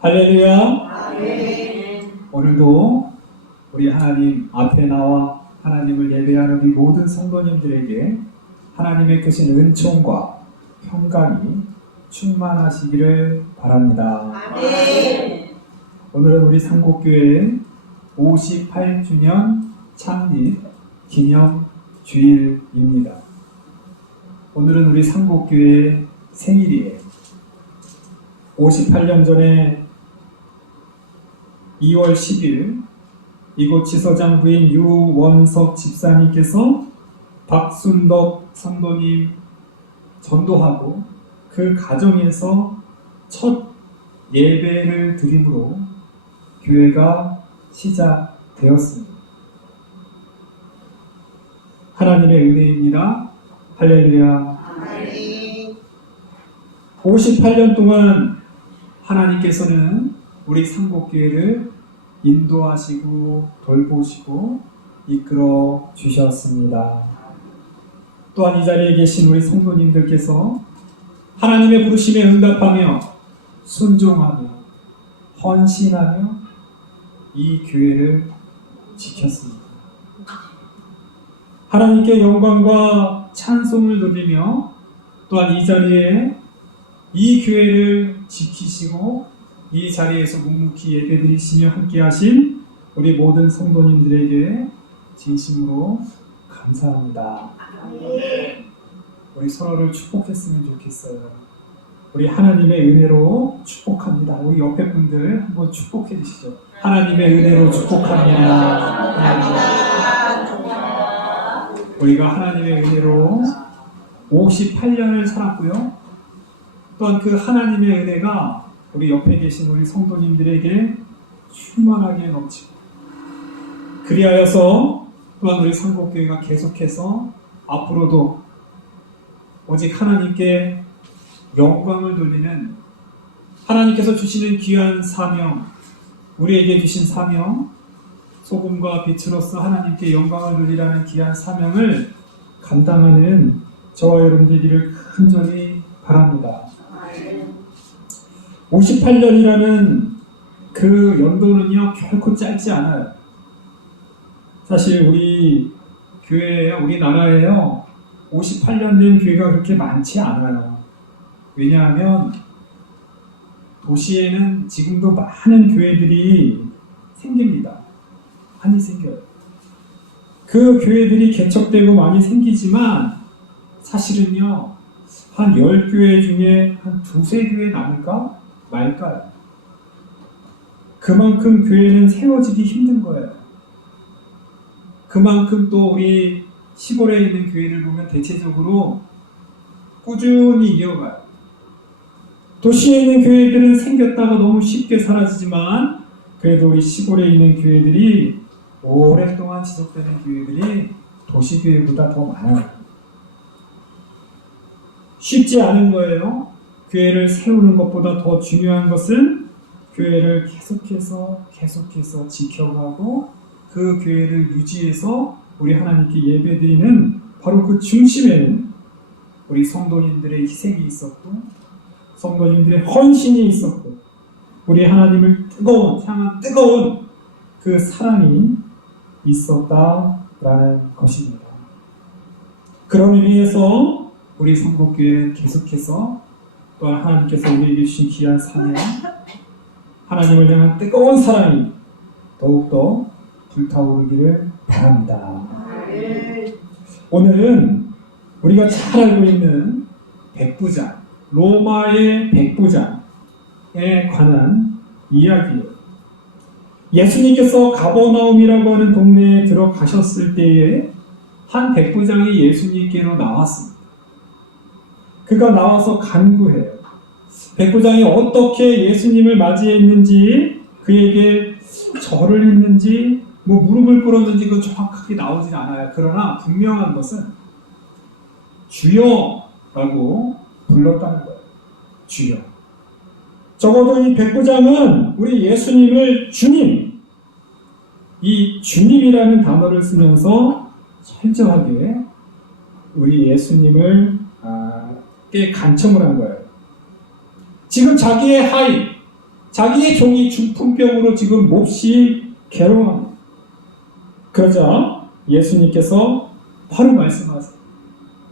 할렐루야. 아멘. 오늘도 우리 하나님 앞에 나와 하나님을 예배하는 우리 모든 성도님들에게 하나님의 크신 은총과 평강이 충만하시기를 바랍니다. 아멘. 오늘은 우리 상곡교회 58주년 창립 기념 주일입니다. 오늘은 우리 상곡교회 생일이에요. 58년 전에 2월 10일 이곳 지서장 부인 유원석 집사님께서 박순덕 성도님 전도하고 그 가정에서 첫 예배를 드림으로 교회가 시작되었습니다. 하나님의 은혜입니다. 할렐루야. 58년 동안 하나님께서는 우리 상곡교회를 인도하시고 돌보시고 이끌어 주셨습니다. 또한 이 자리에 계신 우리 성도님들께서 하나님의 부르심에 응답하며 순종하며 헌신하며 이 교회를 지켰습니다. 하나님께 영광과 찬송을 돌리며 또한 이 자리에 이 교회를 지키시고 이 자리에서 묵묵히 예배드리시며 함께하신 우리 모든 성도님들에게 진심으로 감사합니다. 우리 서로를 축복했으면 좋겠어요. 우리 하나님의 은혜로 축복합니다. 우리 옆에 분들 한번 축복해 주시죠. 하나님의 은혜로 축복합니다. 우리가 하나님의 은혜로 58년을 살았고요. 또한 그 하나님의 은혜가 우리 옆에 계신 우리 성도님들에게 충만하게 넘치고 그리하여서 또한 우리 상곡교회가 계속해서 앞으로도 오직 하나님께 영광을 돌리는 하나님께서 주시는 귀한 사명, 우리에게 주신 사명, 소금과 빛으로서 하나님께 영광을 돌리라는 귀한 사명을 감당하는 저와 여러분들이기를 간절히 바랍니다. 58년이라는 그 연도는요 결코 짧지 않아요. 사실 우리 교회에요, 우리 나라에요 58년 된 교회가 그렇게 많지 않아요. 왜냐하면 도시에는 지금도 많은 교회들이 생깁니다. 많이 생겨요. 그 교회들이 개척되고 많이 생기지만 사실은요 한 10교회 중에 한 2-3교회 남을까? 말까요? 그만큼 교회는 세워지기 힘든 거예요. 그만큼 또 우리 시골에 있는 교회를 보면 대체적으로 꾸준히 이어가요. 도시에 있는 교회들은 생겼다가 너무 쉽게 사라지지만 그래도 우리 시골에 있는 교회들이 오랫동안 지속되는 교회들이 도시교회보다 더 많아요. 쉽지 않은 거예요. 교회를 세우는 것보다 더 중요한 것은 교회를 계속해서 지켜가고 그 교회를 유지해서 우리 하나님께 예배드리는 바로 그 중심에는 우리 성도님들의 희생이 있었고 성도님들의 헌신이 있었고 우리 하나님을 향한 뜨거운 그 사랑이 있었다라는 것입니다. 그런 의미에서 우리 상곡교회는 계속해서 또한 하나님께서 우리에게 주신 귀한 사명, 하나님을 향한 뜨거운 사랑이 더욱더 불타오르기를 바랍니다. 오늘은 우리가 잘 알고 있는 백부장, 로마의 백부장에 관한 이야기예요. 예수님께서 가버나움이라고 하는 동네에 들어가셨을 때에 한 백부장이 예수님께로 나왔습니다. 그가 나와서 간구해요. 백부장이 어떻게 예수님을 맞이했는지, 그에게 절을 했는지, 무릎을 꿇었는지 그 정확하게 나오진 않아요. 그러나 분명한 것은 주여라고 불렀다는 거예요. 주여. 적어도 이 백부장은 우리 예수님을 주님, 이 주님이라는 단어를 쓰면서 철저하게 우리 예수님을 꽤 간청을 한 거예요. 지금 자기의 하인, 자기의 종이 중풍병으로 지금 몹시 괴로워합니다. 그러자 예수님께서 바로 말씀하세요.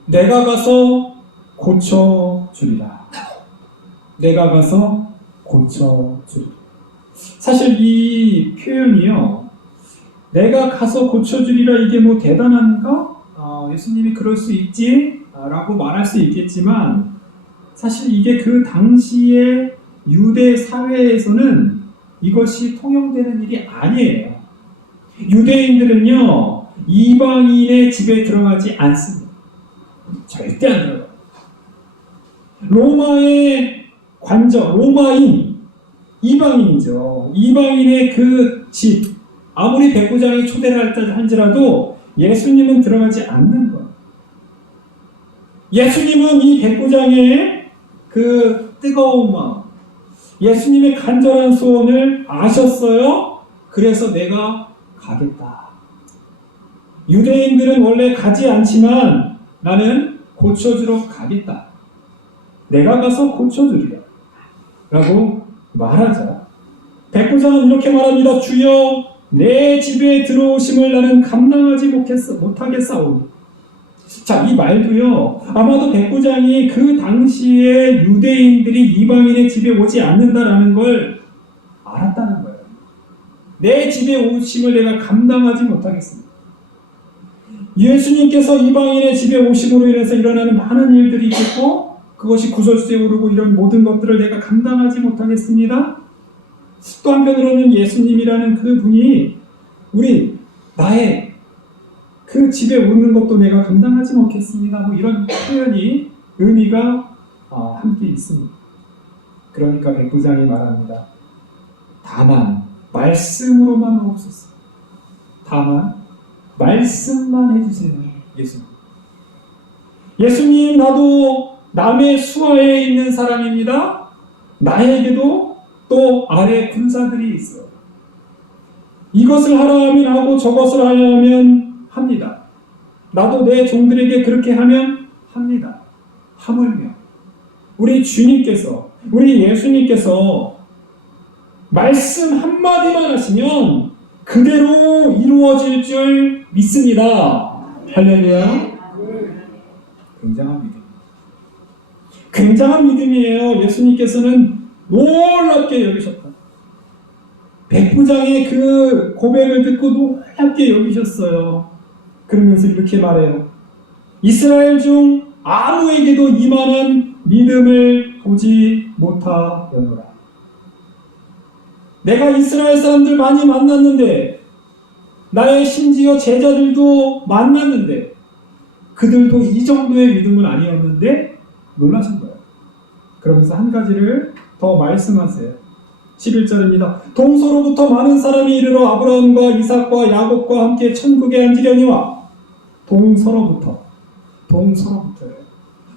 내가 가서 고쳐주리라. 내가 가서 고쳐주리라. 사실 이 표현이요, 내가 가서 고쳐주리라, 이게 뭐 대단한가? 예수님이 그럴 수 있지? 라고 말할 수 있겠지만, 사실 이게 그 당시의 유대 사회에서는 이것이 통용되는 일이 아니에요. 유대인들은요, 이방인의 집에 들어가지 않습니다. 절대 안 들어가요. 로마의 관저, 로마인, 이방인이죠. 이방인의 그 집, 아무리 백부장이 초대를 할지라도 예수님은 들어가지 않는 거예요. 예수님은 이 백부장의 그 뜨거운 마음, 예수님의 간절한 소원을 아셨어요. 그래서 내가 가겠다. 유대인들은 원래 가지 않지만 나는 고쳐주러 가겠다. 내가 가서 고쳐주리라. 라고 말하자. 백부장은 이렇게 말합니다. 주여, 내 집에 들어오심을 나는 감당하지 못하겠사오니. 자, 이 말도요, 아마도 백부장이 그 당시에 유대인들이 이방인의 집에 오지 않는다라는 걸 알았다는 거예요. 내 집에 오심을 내가 감당하지 못하겠습니다. 예수님께서 이방인의 집에 오심으로 인해서 일어나는 많은 일들이 있겠고, 그것이 구설수에 오르고 이런 모든 것들을 내가 감당하지 못하겠습니다. 또 한편으로는 예수님이라는 그 분이 나의 그 집에 오는 것도 내가 감당하지 못겠습니다. 뭐 이런 표현이 의미가 함께 있습니다. 그러니까 백부장이 말합니다. 다만 말씀으로만 없었어. 다만 말씀만 해주세요. 예수님, 나도 남의 수하에 있는 사람입니다. 나에게도 또 아래 군사들이 있어. 이것을 하라 하면 하고 저것을 하려 하면 합니다. 나도 내 종들에게 그렇게 하면 합니다. 하물며 우리 주님께서, 우리 예수님께서 말씀 한마디만 하시면 그대로 이루어질 줄 믿습니다. 할렐루야. 굉장한 믿음. 굉장한 믿음이에요. 예수님께서는 놀랍게 여기셨다. 백부장의 그 고백을 듣고 놀랍게 여기셨어요. 그러면서 이렇게 말해요. 이스라엘 중 아무에게도 이만한 믿음을 보지 못하였노라. 내가 이스라엘 사람들 많이 만났는데, 나의 심지어 제자들도 만났는데, 그들도 이 정도의 믿음은 아니었는데 놀라신 거예요. 그러면서 한 가지를 더 말씀하세요. 11절입니다. 동서로부터 많은 사람이 이르러 아브라함과 이삭과 야곱과 함께 천국에 앉으려니와. 동서로부터예요.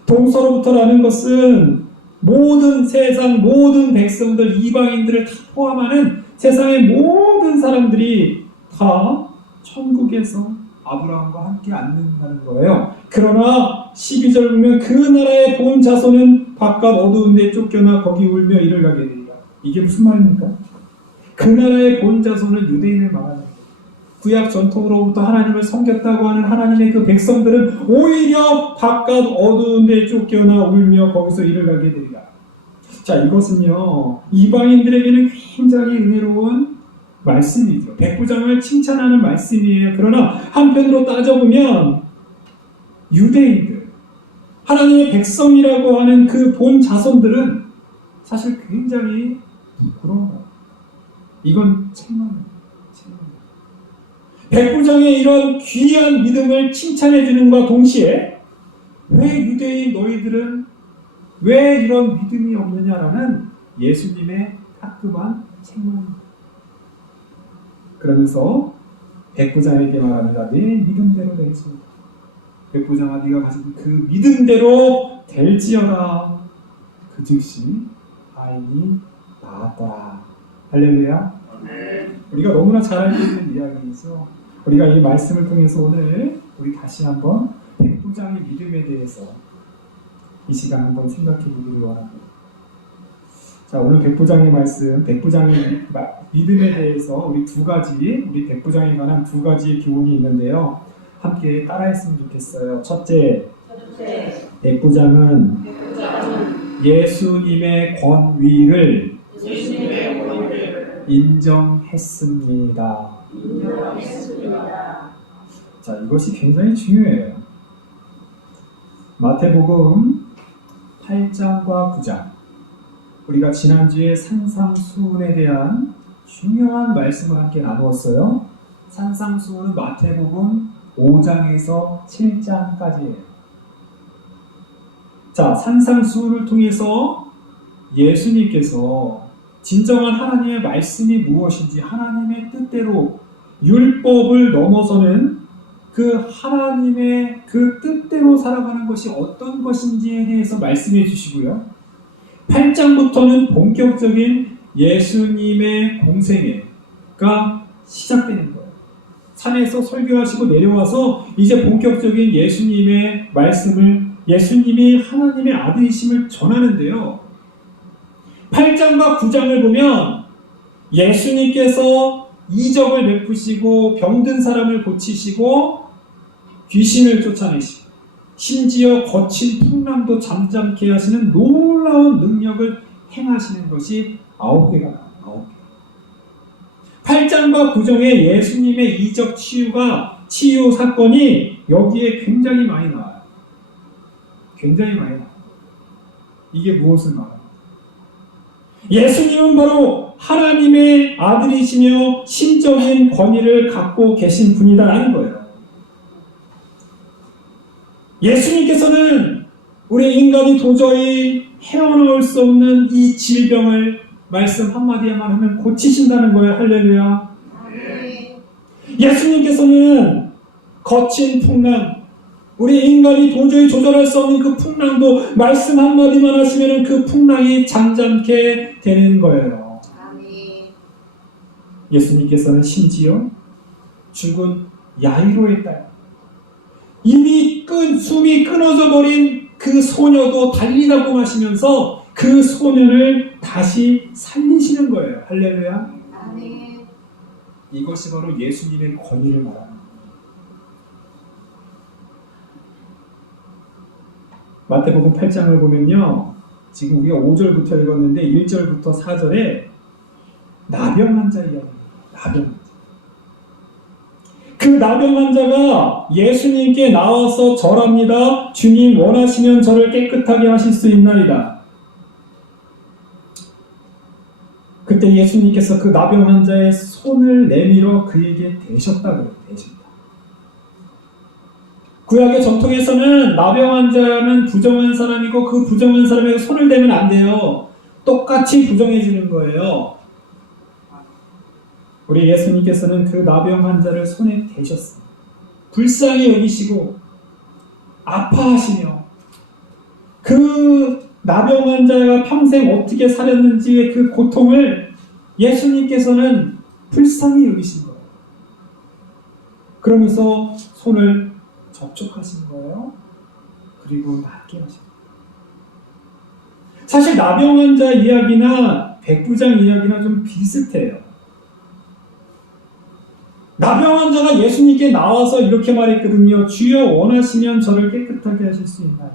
동서로부터라는 것은 모든 세상 모든 백성들, 이방인들을 다 포함하는 세상의 모든 사람들이 다 천국에서 아브라함과 함께 앉는다는 거예요. 그러나 12절 보면 그 나라의 본 자손은 바깥 어두운 데 쫓겨나 거기 울며 이를 가게 되리라. 이게 무슨 말입니까? 그 나라의 본 자손은 유대인을 말하는 거예요. 구약 전통으로부터 하나님을 섬겼다고 하는 하나님의 그 백성들은 오히려 바깥 어두운 데 쫓겨나 울며 거기서 이를 가게 되리라. 자, 이것은요, 이방인들에게는 굉장히 은혜로운 말씀이죠. 백부장을 칭찬하는 말씀이에요. 그러나 한편으로 따져보면 유대인들, 하나님의 백성이라고 하는 그 본 자손들은 사실 굉장히 부끄러운 거예요. 이건 책망입니다. 백부장의 이런 귀한 믿음을 칭찬해 주는과 동시에 왜 유대인 너희들은 왜 이런 믿음이 없느냐라는 예수님의 따끔한 책망입니다. 그러면서 백부장에게 말합니다. 네 믿음대로 되겠습니다. 백부장아, 네가 가진 그 믿음대로 될지어다. 그 즉시 아인이 나았더라. 할렐루야. 우리가 너무나 잘 알고 있는 이야기이죠. 우리가 이 말씀을 통해서 오늘 우리 다시 한번 백부장의 믿음에 대해서 이 시간 한번 생각해 보기를 원합니다. 자, 오늘 백부장의 말씀, 백부장의 믿음에 대해서 우리 백부장에 관한 두 가지 교훈이 있는데요. 함께 따라했으면 좋겠어요. 첫째, 백부장은 예수님의 권위를 인정했습니다. 자, 이것이 굉장히 중요해요. 마태복음 8장과 9장, 우리가 지난주에 산상수훈에 대한 중요한 말씀을 함께 나누었어요. 산상수훈은 마태복음 5장에서 7장까지예요. 자, 산상수훈을 통해서 예수님께서 진정한 하나님의 말씀이 무엇인지, 하나님의 뜻대로 율법을 넘어서는 그 하나님의 그 뜻대로 살아가는 것이 어떤 것인지에 대해서 말씀해 주시고요. 8장부터는 본격적인 예수님의 공생애가 시작되는 거예요. 산에서 설교하시고 내려와서 이제 본격적인 예수님의 말씀을, 예수님이 하나님의 아들이심을 전하는데요. 8장과 9장을 보면 예수님께서 이적을 베푸시고 병든 사람을 고치시고 귀신을 쫓아내시고 심지어 거친 풍랑도 잠잠케 하시는 놀라운 능력을 행하시는 것이 9개가 나와요. 9개. 8장과 9장의 예수님의 이적 치유 사건이 여기에 굉장히 많이 나와요. 굉장히 많이 나와요. 이게 무엇을 말합니까? 예수님은 바로 하나님의 아들이시며 신적인 권위를 갖고 계신 분이다라는 거예요. 예수님께서는 우리 인간이 도저히 헤어나올 수 없는 이 질병을 말씀 한마디만 하면 고치신다는 거예요. 할렐루야. 예수님께서는 거친 풍랑, 우리 인간이 도저히 조절할 수 없는 그 풍랑도 말씀 한마디만 하시면 그 풍랑이 잠잠게 되는 거예요. 예수님께서는 심지어 죽은 야이로의 딸, 이미 숨이 끊어져 버린 그 소녀도 달리라고 하시면서 그 소년을 다시 살리시는 거예요. 할렐루야. 이것이 바로 예수님의 권위를 말합니다. 마태복음 8장을 보면요, 지금 우리가 5절부터 읽었는데 1절부터 4절에 나병 환자 이야기입니다. 나병 환자. 그 나병 환자가 예수님께 나와서 절합니다. 주님, 원하시면 저를 깨끗하게 하실 수 있나이다. 그때 예수님께서 그 나병 환자의 손을 내밀어 그에게 대셨다고요. 대셨다. 구약의 전통에서는 나병 환자는 부정한 사람이고 그 부정한 사람에게 손을 대면 안 돼요. 똑같이 부정해지는 거예요. 우리 예수님께서는 그 나병 환자를 손에 대셨습니다. 불쌍히 여기시고 아파하시며 그 나병 환자가 평생 어떻게 살았는지의 그 고통을 예수님께서는 불쌍히 여기신 거예요. 그러면서 손을 접촉하신 거예요. 그리고 낫게 하신 거예요. 사실 나병 환자 이야기나 백부장 이야기나 좀 비슷해요. 나병 환자가 예수님께 나와서 이렇게 말했거든요. 주여, 원하시면 저를 깨끗하게 하실 수 있나요?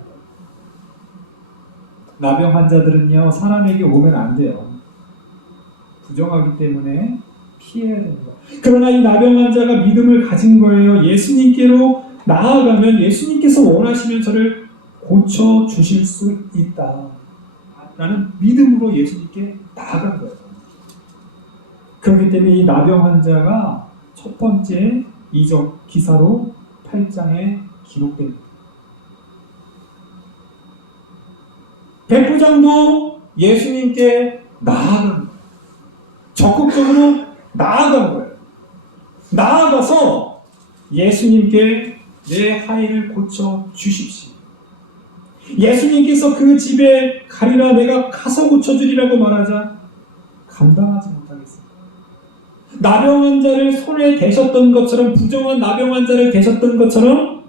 나병 환자들은요, 사람에게 오면 안 돼요. 부정하기 때문에 피해야 됩니다. 그러나 이 나병 환자가 믿음을 가진 거예요. 예수님께로 나아가면 예수님께서 원하시면 저를 고쳐주실 수 있다 라는 믿음으로 예수님께 나아간 거예요. 그렇기 때문에 이 나병 환자가 첫 번째 이적 기사로 8장에 기록됩니다. 백부장도 예수님께 나아간 거예요. 적극적으로 나아간 거예요. 나아가서 예수님께 내 하인을 고쳐 주십시오. 예수님께서 그 집에 가리라, 내가 가서 고쳐주리라고 말하자 감당하지 못하겠습니다. 나병 환자를 손에 대셨던 것처럼, 부정한 나병 환자를 대셨던 것처럼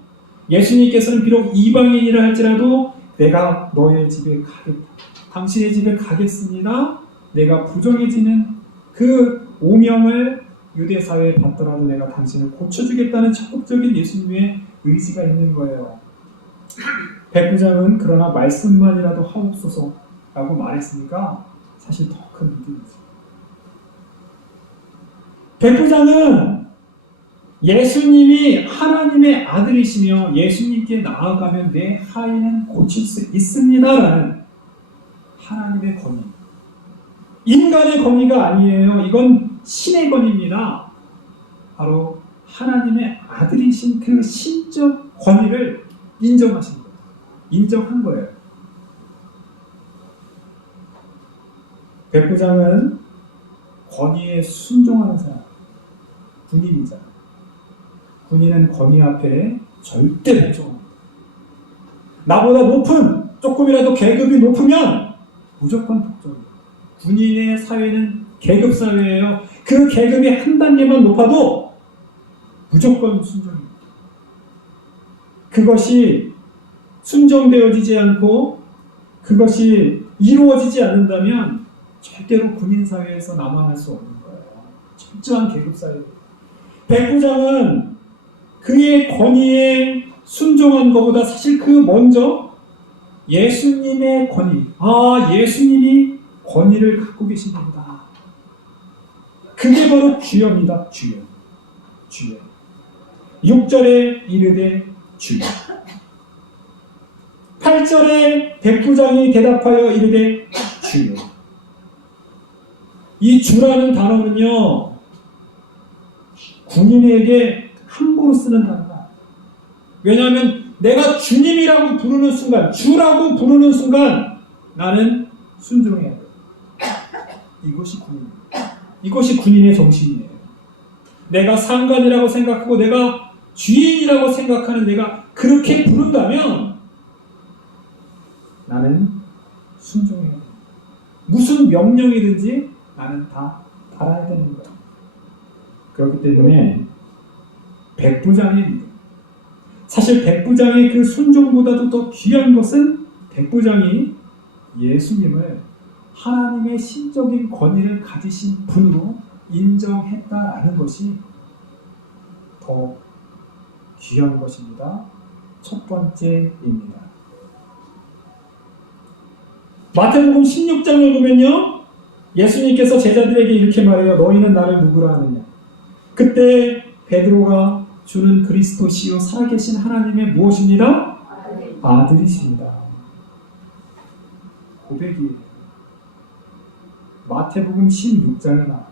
예수님께서는 비록 이방인이라 할지라도 내가 너의 집에 가겠다, 당신의 집에 가겠습니다. 내가 부정해지는 그 오명을 유대 사회에 받더라도 내가 당신을 고쳐주겠다는 적극적인 예수님의 의지가 있는 거예요. 백부장은 그러나 말씀만이라도 하옵소서라고 말했으니까 사실 더 큰 믿음이죠. 백부장은 예수님이 하나님의 아들이시며 예수님께 나아가면 내 하인은 고칠 수 있습니다라는 하나님의 권위, 인간의 권위가 아니에요. 이건 신의 권위입니다. 바로 하나님의 아들이신 그 신적 권위를 인정하신 거예요. 인정한 거예요. 백부장은 권위에 순종하는 사람, 군인이잖아. 군인은 권위 앞에 절대 복종합니다. 나보다 높은, 조금이라도 계급이 높으면 무조건 복종합니다. 군인의 사회는 계급 사회예요. 그 계급이 한 단계만 높아도 무조건 순종입니다. 그것이 순종되어지지 않고 그것이 이루어지지 않는다면 절대로 군인 사회에서 남아날 수 없는 거예요. 철저한 계급 사회. 백부장은 그의 권위에 순종한 것보다 사실 그 먼저 예수님의 권위, 예수님이 권위를 갖고 계신 겁니다. 그게 바로 주여입니다. 주여. 6절에 이르되 주여. 8절에 백부장이 대답하여 이르되 주여. 이 주라는 단어는요, 군인에게 함부로 쓰는 단어다. 왜냐하면 내가 주님이라고 부르는 순간, 주라고 부르는 순간 나는 순종해야 돼. 이것이 군인입니다. 이것이 군인의 정신이에요. 내가 상관이라고 생각하고 내가 주인이라고 생각하는 내가 그렇게 부른다면 나는 순종해야 돼. 무슨 명령이든지 나는 다 따라야 되는 거야. 그렇기 때문에 백부장의 믿음, 사실 백부장의 그 순종보다도 더 귀한 것은 백부장이 예수님을 하나님의 신적인 권위를 가지신 분으로 인정했다라는 것이 더 귀한 것입니다. 첫 번째입니다. 마태복음 16장을 보면요, 예수님께서 제자들에게 이렇게 말해요. 너희는 나를 누구라 하느냐. 그때 베드로가 주는 그리스도시요 살아계신 하나님의 무엇입니다? 아들이십니다. 고백이에요. 마태복음 16장에 나와요.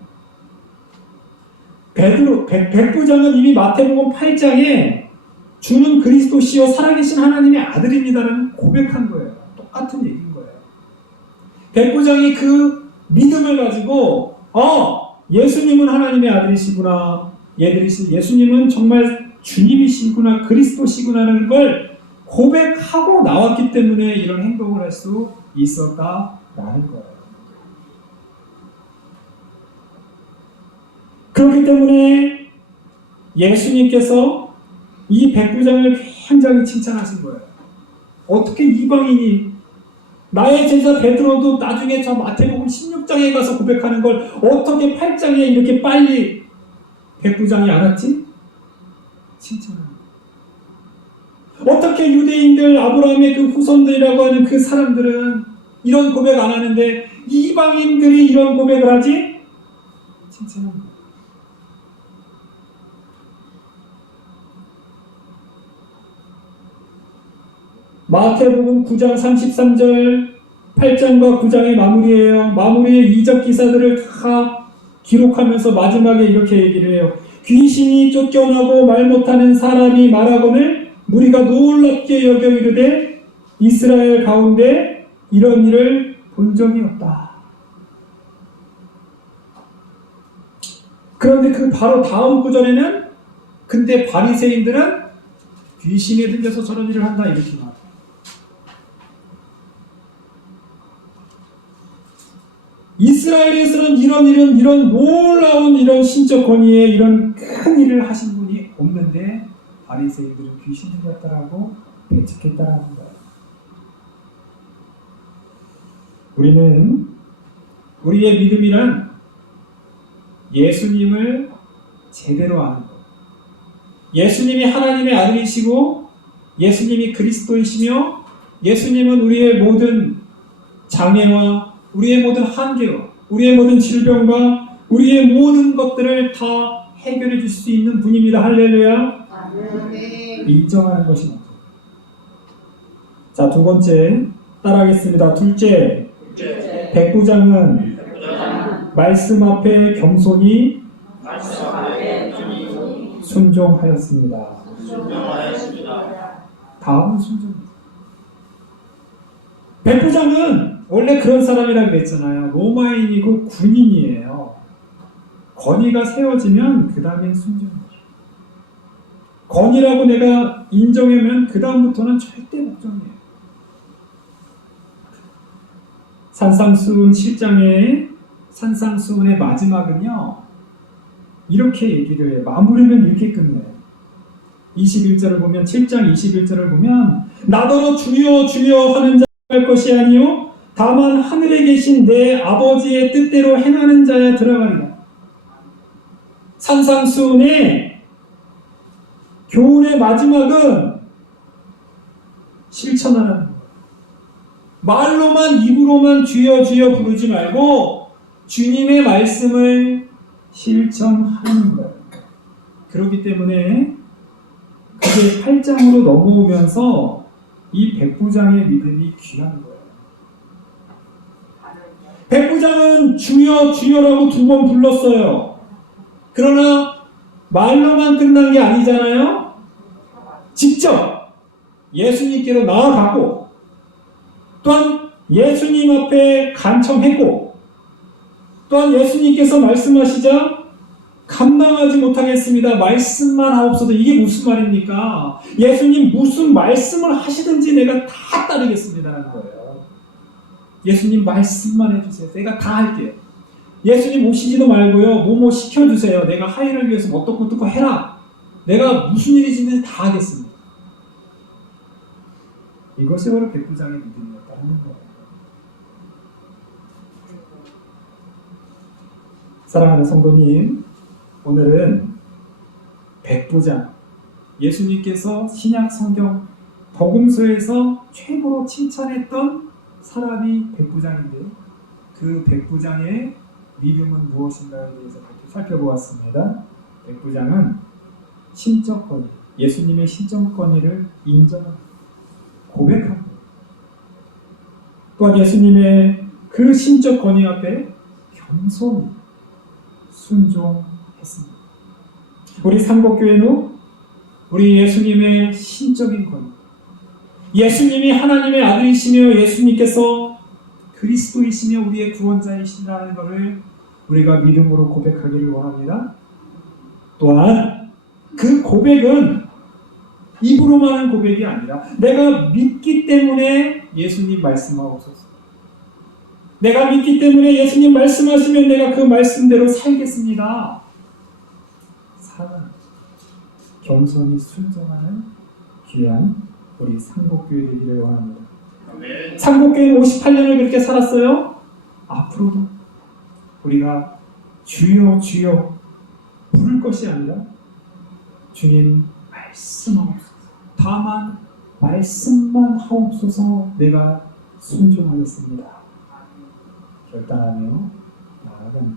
백부장은 이미 마태복음 8장에 주는 그리스도시요 살아계신 하나님의 아들입니다라는 고백한 거예요. 똑같은 얘기인 거예요. 백부장이 그 믿음을 가지고 예수님은 하나님의 아들이시구나, 예수님은 정말 주님이시구나, 그리스도시구나라는 걸 고백하고 나왔기 때문에 이런 행동을 할 수 있었다라는 거예요. 그렇기 때문에 예수님께서 이 백부장을 굉장히 칭찬하신 거예요. 어떻게 이방인이, 나의 제자 베드로도 나중에 저 마태복음 16장에 가서 고백하는 걸 어떻게 8장에 이렇게 빨리 백부장이 알았지? 칭찬합니다. 어떻게 유대인들, 아브라함의 그 후손들이라고 하는 그 사람들은 이런 고백 안 하는데 이방인들이 이런 고백을 하지? 칭찬합니다. 마태복음 9장 33절 8장과 9장의 마무리예요. 마무리의 이적 기사들을 다 기록하면서 마지막에 이렇게 얘기를 해요. 귀신이 쫓겨나고 말 못하는 사람이 말하거늘 무리가 놀랍게 여겨 이르되 이스라엘 가운데 이런 일을 본 적이 없다. 그런데 그 바로 다음 구절에는 근데 바리새인들은 귀신에 들려서 저런 일을 한다 이렇게 말해요. 이스라엘에서는 이런 놀라운 이런 신적 권위에 이런 큰 일을 하신 분이 없는데 바리새인들은 귀신 들렸다라고 배척했다라는 거예요. 우리는 우리의 믿음이란 예수님을 제대로 아는 것. 예수님이 하나님의 아들이시고 예수님이 그리스도이시며 예수님은 우리의 모든 장애와 우리의 모든 한계와 우리의 모든 질병과 우리의 모든 것들을 다 해결해 줄 수 있는 분입니다. 할렐루야. 아멘. 인정하는 것이 먼저. 자, 두 번째 따라하겠습니다. 둘째, 백부장은 말씀 앞에 겸손히 순종하였습니다. 다음은 순종입니다. 백부장은 원래 그런 사람이라고 그랬잖아요. 로마인이고 군인이에요. 권위가 세워지면 그 다음엔 순종이죠. 권위라고 내가 인정하면 그 다음부터는 절대 복종이에요. 산상수훈 7장의 산상수훈의 마지막은요, 이렇게 얘기를 해요. 마무리는 이렇게 끝내요. 21절을 보면, 7장 21절을 보면, 나더러 주여 주여 하는 자가 할 것이 아니요 다만 하늘에 계신 내 아버지의 뜻대로 행하는 자야 들어가리라. 산상수훈의 교훈의 마지막은 실천하라는 거예요. 말로만 입으로만 주여 주여 부르지 말고 주님의 말씀을 실천하는 거예요. 그렇기 때문에 그게 8장으로 넘어오면서 이 백부장의 믿음이 귀한 거예요. 백부장은 주여 주여라고 2번 불렀어요. 그러나 말로만 끝난 게 아니잖아요. 직접 예수님께로 나아가고 또한 예수님 앞에 간청했고 또한 예수님께서 말씀하시자 감당하지 못하겠습니다. 말씀만 하옵소서. 이게 무슨 말입니까? 예수님 무슨 말씀을 하시든지 내가 다 따르겠습니다라는 거예요. 예수님 말씀만 해주세요. 내가 다 할게요. 예수님 오시지도 말고요. 뭐뭐 시켜주세요. 내가 하인을 위해서 뭐 어떻고 해라. 내가 무슨 일이든지 다 하겠습니다. 이것이 바로 백부장의 믿음이었다는 거예요. 사랑하는 성도님, 오늘은 백부장, 예수님께서 신약 성경 복음서에서 최고로 칭찬했던 사람이 백부장인데요. 그 백부장의 믿음은 무엇인가에 대해서 살펴보았습니다. 백부장은 신적 권위, 예수님의 신적 권위를 인정하고 고백합니다. 또한 예수님의 그 신적 권위 앞에 겸손히 순종했습니다. 우리 상복교회는 우리 예수님의 신적인 권위, 예수님이 하나님의 아들이시며 예수님께서 그리스도이시며 우리의 구원자이시라는 것을 우리가 믿음으로 고백하기를 원합니다. 또한 그 고백은 입으로만 하는 고백이 아니라 내가 믿기 때문에 예수님 말씀하옵소서. 내가 믿기 때문에 예수님 말씀하시면 내가 그 말씀대로 살겠습니다. 사랑, 겸손히 순종하는 귀한 우리 상복교회 되기를 원합니다. 상복교회는 58년을 그렇게 살았어요. 앞으로도 우리가 주여 주여 부를 것이 아니라 주님 말씀하옵소서. 다만 말씀만 하옵소서. 내가 순종하겠습니다. 결단하며 나아간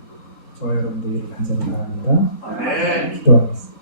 저와 여러분들이 간절히 바랍니다. 기도하겠습니다.